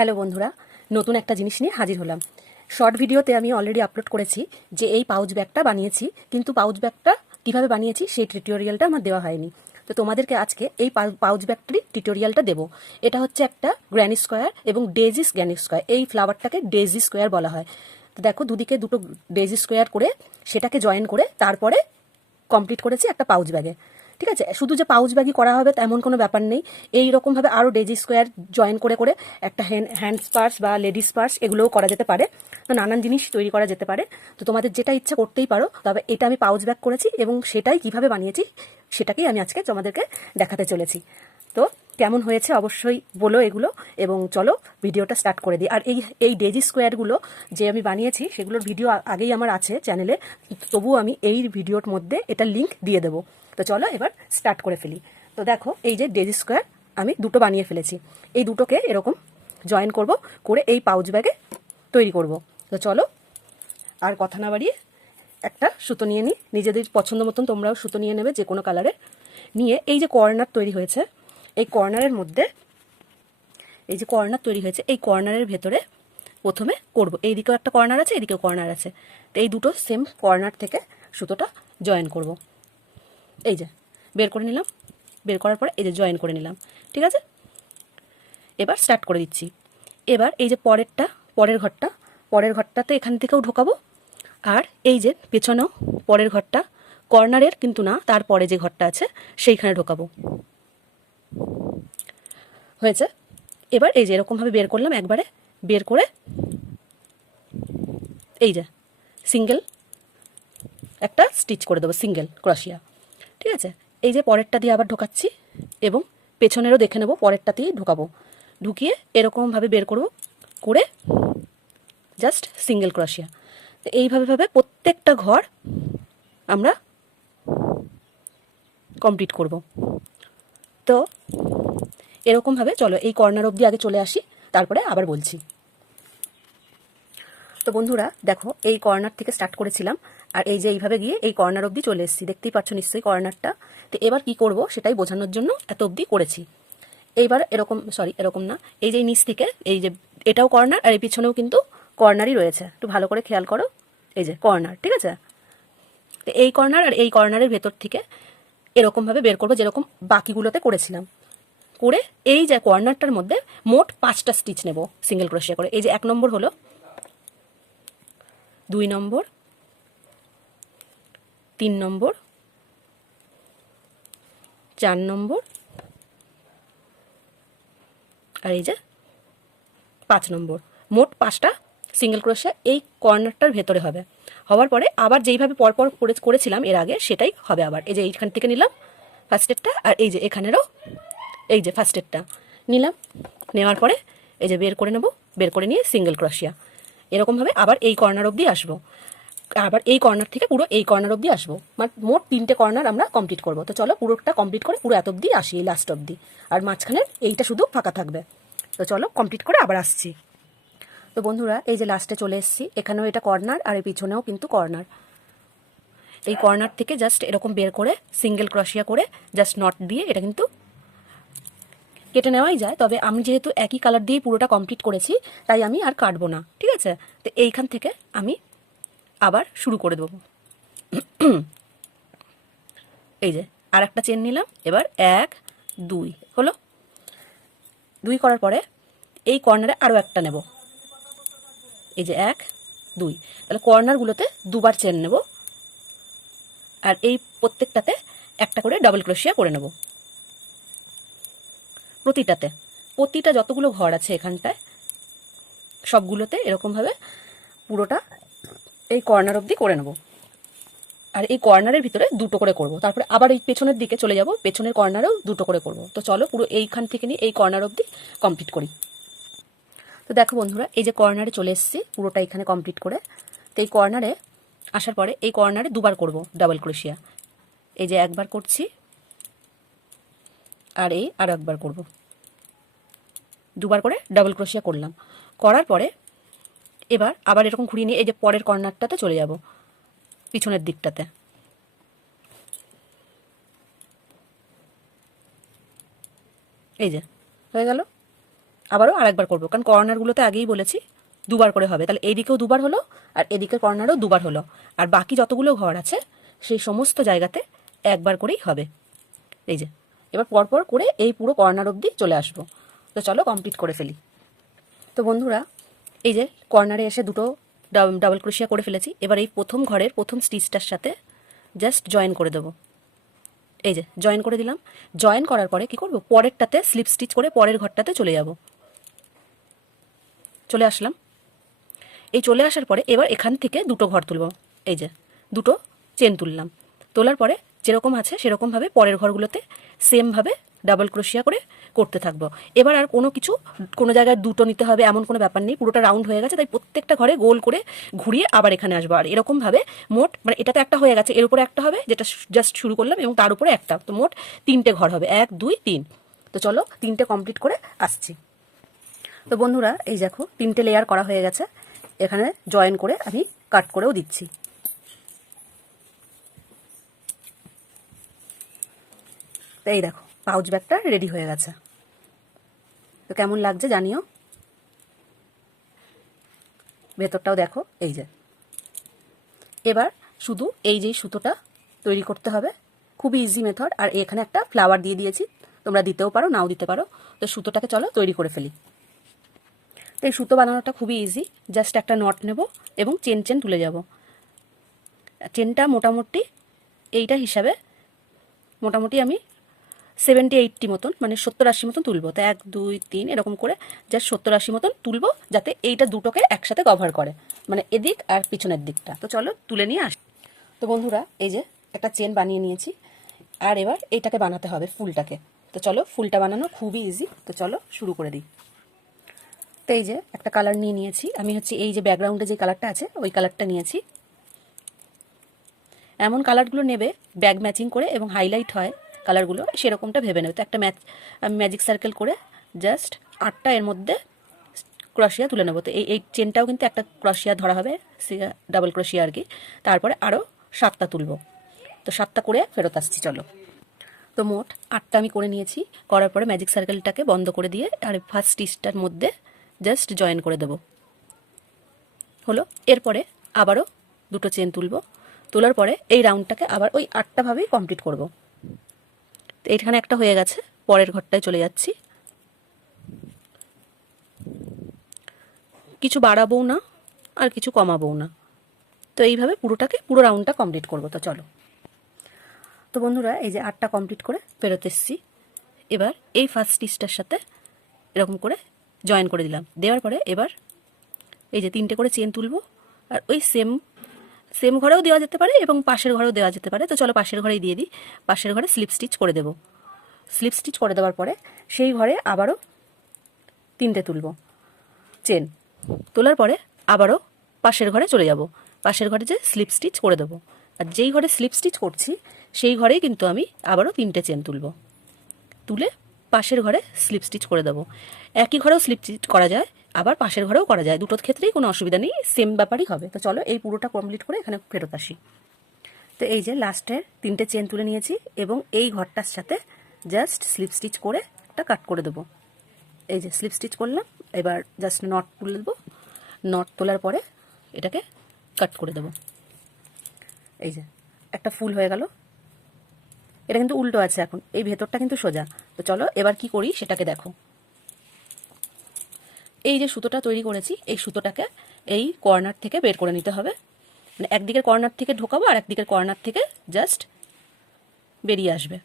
Hello বন্ধুরা, নতুন একটা জিনিস নিয়ে হাজির হলাম। শর্ট ভিডিওতে আমি অলরেডি আপলোড করেছি যে এই পাউচ ব্যাগটা বানিয়েছি, কিন্তু পাউচ ব্যাগটা কীভাবে বানিয়েছি সেই টিউটোরিয়ালটা আমার দেওয়া হয়নি। তো তোমাদেরকে আজকে এই পাউচ ব্যাগটির টিউটোরিয়ালটা দেবো। এটা হচ্ছে একটা গ্র্যানি স্কোয়ার এবং ডেজি গ্র্যানি স্কোয়ার। এই ফ্লাওয়ারটাকে ডেজি স্কোয়ার বলা হয়। তো দেখো, দুদিকে দুটো ডেজি স্কোয়ার করে সেটাকে জয়েন করে তারপরে কমপ্লিট করেছি একটা পাউচ ব্যাগে। ঠিক আছে, শুধু যে পাউচ ব্যাগই করা হবে তেমন কোনো ব্যাপার নেই। এইরকমভাবে আরও ডেজি স্কোয়ার জয়েন করে করে একটা হ্যান্ডস পার্স বা লেডিস পার্স এগুলোও করা যেতে পারে। তো নানান জিনিস তৈরি করা যেতে পারে। তো তোমাদের যেটা ইচ্ছা করতেই পারো, তবে এটা আমি পাউচ ব্যাগ করেছি এবং সেটাই কিভাবে বানিয়েছি সেটাকেই আমি আজকে তোমাদেরকে দেখাতে চলেছি। তো কেমন হয়েছে অবশ্যই বলো এগুলো, এবং চলো ভিডিওটা স্টার্ট করে দিই। আর এই ডেজি স্কোয়ারগুলো যে আমি বানিয়েছি সেগুলোর ভিডিও আগেই আমার আছে চ্যানেলে, তবুও আমি এই ভিডিওর মধ্যে এটার লিঙ্ক দিয়ে দেবো। তো চলো এবার স্টার্ট করে ফেলি। তো দেখো, এই যে ডেজি স্কোয়ার আমি দুটো বানিয়ে ফেলেছি। এই দুটোকে এরকম জয়েন করব, করে এই পাউচ ব্যাগে তৈরি করব। তো চলো আর কথা না বাড়িয়ে একটা সুতো নিয়ে নিই। নিজেদের পছন্দ মতন তোমরাও সুতো নিয়ে নেবে, যে কোনো কালারের। নিয়ে এই যে কর্নার তৈরি হয়েছে, এই কর্নারের মধ্যে এই যে কর্নার তৈরি হয়েছে এই কর্নারের ভেতরে প্রথমে করব। এইদিকেও একটা কর্নার আছে, এদিকেও কর্নার আছে। তো এই দুটো সেম কর্নার থেকে সুতোটা জয়েন করব। এই যে বের করে নিলাম, বের করার পরে এই যে জয়েন করে নিলাম। ঠিক আছে, এবার স্টার্ট করে দিচ্ছি। এবার এই যে পরের ঘরটাতে এখান থেকেও ঢোকাবো। আর এই যে পেছনেও পরের ঘরটা, কর্নারের কিন্তু না, তারপরে যে ঘরটা আছে সেইখানে ঢোকাবো। হয়েছে। এবার এই যে এরকমভাবে বের করলাম, একবারে বের করে এই যে সিঙ্গেল একটা স্টিচ করে দেবো, সিঙ্গেল ক্রোশিয়া। ঠিক আছে, এই যে পরেরটা দিয়ে আবার ঢোকাচ্ছি এবং পেছনেরও দেখে নেব, পরেরটাতেই ঢোকাবো। ঢুকিয়ে এরকমভাবে বের করব, করে জাস্ট সিঙ্গেল ক্রোশিয়া। তো এইভাবে প্রত্যেকটা ঘর আমরা কমপ্লিট করব। তো এরকমভাবে চলো এই কর্নার অবধি আগে চলে আসি, তারপরে আবার বলছি। তো বন্ধুরা দেখো, এই কর্নার থেকে স্টার্ট করেছিলাম, আর এই যে এইভাবে গিয়ে এই কর্নার অবধি চলে এসেছি। দেখতেই পাচ্ছ নিশ্চয়ই কর্নারটা। তো এবার কি করব সেটাই বোঝানোর জন্য এত অবধি করেছি। এইবার এরকম না, এই যে নিচ থেকে এই যে এটাও কর্নার, আর এই পিছনেও কিন্তু কর্নারই রয়েছে। একটু ভালো করে খেয়াল করো, এই যে কর্নার। ঠিক আছে, তো এই কর্নার আর এই কর্নারের ভেতর থেকে এরকমভাবে বের করবো, যেরকম বাকিগুলোতে করেছিলাম। করে এই যে কর্নারটার মধ্যে মোট 5টা স্টিচ নেব সিঙ্গেল ক্রোশিয়া করে। এই যে 1 নম্বর হলো, 2 নম্বর, 3 নম্বর, 4 নম্বর, আর এই যে 5 নম্বর। মোট 5টা সিঙ্গেল ক্রোশিয়া এই কর্নারটার ভেতরে হবে। হওয়ার পরে আবার যেইভাবে পরপর করেছিলাম এর আগে সেটাই হবে আবার। এই যে এইখান থেকে নিলাম ফার্স্টেরটা, আর এই যে এখানেরও এই যে ফার্স্টেরটা নিলাম। নেওয়ার পরে এই যে বের করে নেব, বের করে নিয়ে সিঙ্গেল ক্রোশিয়া। এরকমভাবে আবার এই কর্নার অবধি আসবো, আবার এই কর্নার থেকে পুরো এই কর্নার অবধি আসবো। মানে মোট 3টে কর্নার আমরা কমপ্লিট করব। তো চলো পুরোটা কমপ্লিট করে পুরো এত অবধি আসি, এই লাস্ট অবধি। আর মাঝখানে এইটা শুধু ফাঁকা থাকবে। তো চলো কমপ্লিট করে আবার আসছি। তো বন্ধুরা এই যে লাস্টে চলে এসেছি, এখানেও এটা কর্নার আর এই পিছনেও কিন্তু কর্নার। এই কর্নার থেকে জাস্ট এরকম বের করে সিঙ্গেল ক্রোশিয়া করে জাস্ট নট দিয়ে এটা কিন্তু কেটে নেওয়াই যায়। তবে আমি যেহেতু একই কালার দিয়ে পুরোটা কমপ্লিট করেছি, তাই আমি আর কাটবো না। ঠিক আছে, তো এইখান থেকে আমি আবার শুরু করে দেবো। এই যে আর একটা চেন নিলাম, এবার 1 2 হলো। 2 করার পরে এই কর্নারে আরও একটা নেব। এই যে 1 2, তাহলে কর্নারগুলোতে দুবার চেন নেব, আর এই প্রত্যেকটাতে একটা করে ডাবল ক্রোশিয়া করে নেব। প্রতিটা যতগুলো ঘর আছে এখানটায় সবগুলোতে এরকমভাবে পুরোটা এই কর্নার অবধি করে নেব। আর এই কর্নারের ভিতরে দুটো করে করব, তারপরে আবার এই পেছনের দিকে চলে যাব, পেছনের কর্নারেও দুটো করে করব। তো চলো পুরো এইখান থেকে নিয়ে এই কর্নার অবধি কমপ্লিট করি। তো দেখো বন্ধুরা, এই যে কর্নারে চলে এসেছি পুরোটা এখানে কমপ্লিট করে। তো এই কর্নারে আসার পরে এই কর্নারে দুবার করব ডাবল ক্রোশিয়া। এই যে একবার করছি, আর এই আরও একবার করব। দুবার করে ডাবল ক্রোশিয়া করলাম। করার পরে এবার আবার এরকম ঘুরিয়ে নিয়ে এই যে পরের কর্নারটাতে চলে যাব, পিছনের দিকটাতে। এই যে হয়ে গেল। আবারও আরেকবার করবো, কারণ কর্নারগুলোতে আগেই বলেছি দুবার করে হবে, তাহলে এইদিকেও দুবার হলো আর এদিকের কর্নারও দুবার হলো, আর বাকি যতগুলো ঘর আছে সেই সমস্ত জায়গাতে একবার করেই হবে। এই যে এবার পরপর করে এই পুরো কর্নার অবধি চলে আসবো। তো চলো কমপ্লিট করে ফেলি। তো বন্ধুরা, এই যে কর্নারে এসে দুটো ডাবল ক্রোশিয়া করে ফেলেছি। এবার এই প্রথম ঘরের প্রথম স্টিচটার সাথে জাস্ট জয়েন করে দেবো। এই যে জয়েন করে দিলাম। জয়েন করার পরে কি করব, পরেরটাতে স্লিপ স্টিচ করে পরের ঘরটাতে চলে যাব। চলে আসলাম। এই চলে আসার পরে এবার এখান থেকে দুটো ঘর তুলব। এই যে দুটো চেন তুললাম। তোলার পরে যেরকম আছে সেরকমভাবে পরের ঘরগুলোতে সেমভাবে ডাবল ক্রোশিয়া করে করতে থাকবো। এবার আর কোনো জায়গায় দুটো নিতে হবে এমন কোনো ব্যাপার নেই, পুরোটা রাউন্ড হয়ে গেছে, তাই প্রত্যেকটা ঘরে গোল করে ঘুরিয়ে আবার এখানে আসবো। আর এরকমভাবে মোট, মানে এটাতে একটা হয়ে গেছে, এর উপরে একটা হবে যেটা জাস্ট শুরু করলাম, এবং তার উপরে একটা, তো মোট 3টে ঘর হবে, 1 2 3। তো চলো 3টে কমপ্লিট করে আসছি। তো বন্ধুরা, এই দেখো 3টে লেয়ার করা হয়ে গেছে। এখানে জয়েন করে আমি কাট করেও দিচ্ছি। তো এই দেখো পাউচ ব্যাগটা রেডি হয়ে গেছে। তো কেমন লাগছে জানিও। ভেতরটাও দেখো। এই যে এবার শুধু এই যে সুতোটা তৈরি করতে হবে, খুবই ইজি মেথড। আর এখানে একটা ফ্লাওয়ার দিয়ে দিয়েছি, তোমরা দিতেও পারো নাও দিতে পারো। তো সুতোটাকে চলো তৈরি করে ফেলি। তো এই সুতো বানানোটা খুবই ইজি, জাস্ট একটা নট নেব এবং চেন তুলে যাব। চেনটা মোটামুটি এইটা হিসাবে মোটামুটি আমি 70-80 মতন, মানে 70-80 মতন তুলবো। তো 1 2 3 এরকম করে জাস্ট 70-80 মতন তুলবো, যাতে এইটা দুটোকে একসাথে কভার করে, মানে এদিক আর পিছনের দিকটা। তো চলো তুলে নিয়ে আসি। তো বন্ধুরা, এই যে একটা চেন বানিয়ে নিয়েছি, আর এবার এইটাকে বানাতে হবে ফুলটাকে। তো চলো, ফুলটা বানানো খুবই ইজি। তো চলো শুরু করে দিই। তো এই যে একটা কালার নিয়ে নিয়েছি আমি, হচ্ছে এই যে ব্যাকগ্রাউন্ডে যে কালারটা আছে ওই কালারটা নিয়েছি। এমন কালারগুলো নেবে ব্যাগ ম্যাচিং করে এবং হাইলাইট হয় কালারগুলো, সেরকমটা ভেবে নেবে। তো একটা আমি ম্যাজিক সার্কেল করে জাস্ট 8টা এর মধ্যে ক্রোশিয়া তুলে নেবো। তো এই চেনটাও কিন্তু একটা ক্রোশিয়া ধরা হবে, ডাবল ক্রোশিয়া আর কি। তারপরে আরও 7টা তুলবো। তো 7টা করে ফেরত আসছি চলো। তো মোট 8টা আমি করে নিয়েছি। করার পরে ম্যাজিক সার্কেলটাকে বন্ধ করে দিয়ে আর ফার্স্ট স্টিচটার মধ্যে জাস্ট জয়েন করে দেবো। হলো। এরপরে আবারও দুটো চেন তুলবো। তোলার পরে এই রাউন্ডটাকে আবার ওই 8টা ভাবেই কমপ্লিট করব। তো এইখানে একটা হয়ে গেছে, পরের ঘরটায় চলে যাচ্ছি। কিছু বাড়াবও না আর কিছু কমাবও না। তো এইভাবে পুরো রাউন্ডটা কমপ্লিট করব। তো চলো। তো বন্ধুরা, এই যে 8টা কমপ্লিট করে ফেরত এসেছি। এবার এই ফার্স্ট স্টিচটার সাথে এরকম করে জয়েন করে দিলাম। দেওয়ার পরে এবার এই যে 3টে করে চেন তুলবো, আর ওই সেম ঘরেও দেওয়া যেতে পারে এবং পাশের ঘরেও দেওয়া যেতে পারে। তো চলো পাশের ঘরেই দিয়ে দিই। পাশের ঘরে স্লিপ স্টিচ করে দেবো। স্লিপ স্টিচ করে দেওয়ার পরে সেই ঘরে আবারও 3টে তুলবো চেন। তোলার পরে আবারও পাশের ঘরে চলে যাব। পাশের ঘরে যে স্লিপ স্টিচ করে দেবো, আর যেই ঘরে স্লিপ স্টিচ করছি সেই ঘরেই কিন্তু আমি আবারও 3টে চেন তুলবো। তুলে পাশের ঘরে স্লিপ স্টিচ করে দেবো। একই ঘরেও স্লিপ স্টিচ করা যায়, আবার পাশের ঘরেও করা যায়, দুটোর ক্ষেত্রেই কোনো অসুবিধা নেই, সেম ব্যাপারই হবে। তো চলো এই পুরোটা কমপ্লিট করে এখানে ফেরত আসি। তো এই যে লাস্টের 3টে চেন তুলে নিয়েছি এবং এই ঘরটার সাথে জাস্ট স্লিপ স্টিচ করে একটা কাট করে দেবো। এই যে স্লিপ স্টিচ করলাম, এবার জাস্ট নট তুলে দেবো। নট তোলার পরে এটাকে কাট করে দেবো। এই যে একটা ফুল হয়ে গেল। এটা কিন্তু উল্টো আছে এখন, এই ভেতরটা কিন্তু সোজা। তো চলো এবার কি করি সেটাকে দেখো। এই যে সুতোটা তৈরি করেছি, এই সুতোটাকে এই কর্নার থেকে বের করে নিতে হবে। মানে একদিকের কর্নার থেকে ঢোকাবো আর একদিকের কর্নার থেকে জাস্ট বেরিয়ে আসবে।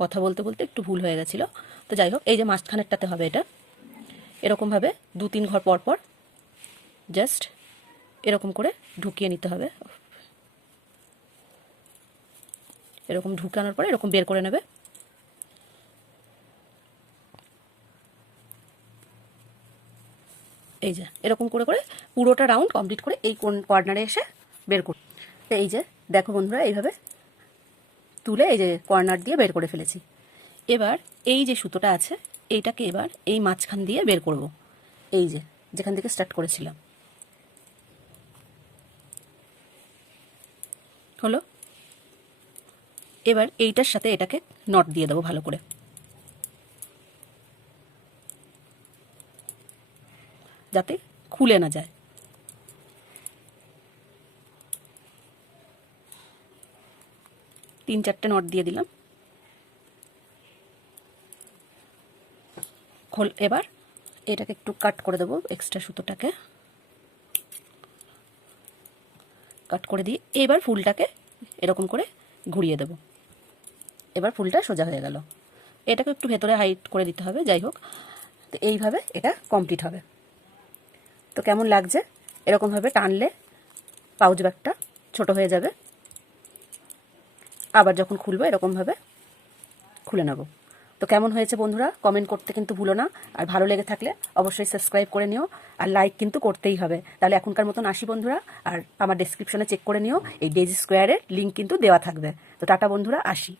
কথা বলতে বলতে একটু ভুল হয়ে গেছিলো। তো যাই হোক, এই যে মাঝখানেরটাতে হবে এটা। এরকমভাবে 2-3 ঘর পর পর জাস্ট এরকম করে ঢুকিয়ে নিতে হবে। এরকম ঢুকানোর পরে এরকম বের করে নেবে। এই যে এরকম করে করে পুরোটা রাউন্ড কমপ্লিট করে এই কর্নারে এসে বের করি। তো এই যে দেখো বন্ধুরা, এইভাবে তুলে এই যে কর্নার দিয়ে বের করে ফেলেছি। এবার এই যে সুতোটা আছে এইটাকে এবার এই মাঝখান দিয়ে বের করব, এই যে যেখান থেকে স্টার্ট করেছিলাম। হলো। এবার এইটার সাথে এটাকে নট দিয়ে দেবো ভালো করে। যাতে খুলে না যায়। তিন চারটে নট দিয়ে দিলাম। এবার এটাকে একটু কাট করে দেবো, এক্সট্রা সুতোটাকে কাট করে দিয়ে এবার ফুলটাকে এরকম করে ঘুরিয়ে দেব। এবার ফুলটা সোজা হয়ে গেল। এটাকে একটু ভেতরে হাইট করে দিতে হবে, যাই হোক। তো এইভাবে এটা কমপ্লিট হবে। তো কেমন লাগছে? এরকমভাবে টানলে পাউচ ব্যাগটা ছোট হয়ে যাবে। আবার যখন খুলবো এরকমভাবে খুলে নেব। তো কেমন হয়েছে বন্ধুরা কমেন্ট করতে কিন্তু ভুলো না। আর ভালো লেগে থাকলে অবশ্যই সাবস্ক্রাইব করে নিও, আর লাইক কিন্তু করতেই হবে। তাহলে এখনকার মতন আসি বন্ধুরা। আর আমার ডেসক্রিপশনে চেক করে নিও, এই ডেজি স্কোয়ারের লিঙ্ক কিন্তু দেওয়া থাকবে। তো টাটা বন্ধুরা, আসি।